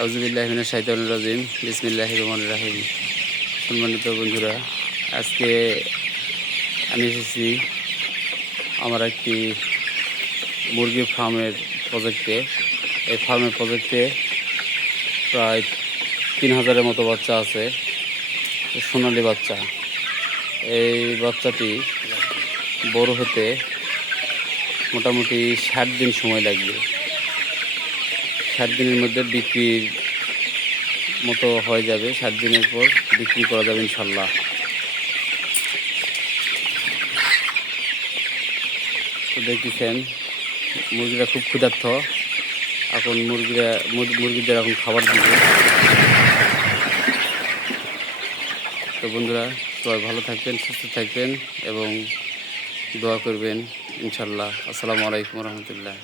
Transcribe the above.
আউযুবিল্লাহি মিনাশ শাইতানির রাজিম। বিসমিল্লাহির রহমানির রহিম। সম্মানিত বন্ধুরা, আজকে আমি এসেছি আমার একটি মুরগি ফার্মের প্রজেক্টে। এই ফার্মের প্রজেক্টে প্রায় 3000-এর মতো বাচ্চা আছে, সোনালী বাচ্চা। এই বাচ্চাটি বড় হতে মোটামুটি 60 দিন সময় লাগবে। 60 দিনের মধ্যে বিক্রির মতো হয়ে যাবে। 60 দিনের পর বিক্রি করা যাবে ইনশাল্লাহ। তো দেখতেছেন মুরগিরা খুব ক্ষুধার্ত। এখন মুরগিদের এখন খাবার দিবে। তো বন্ধুরা, সবাই ভালো থাকবেন, সুস্থ থাকবেন এবং দোয়া করবেন ইনশাল্লাহ। আসসালামু আলাইকুম রহমতুল্লাহ।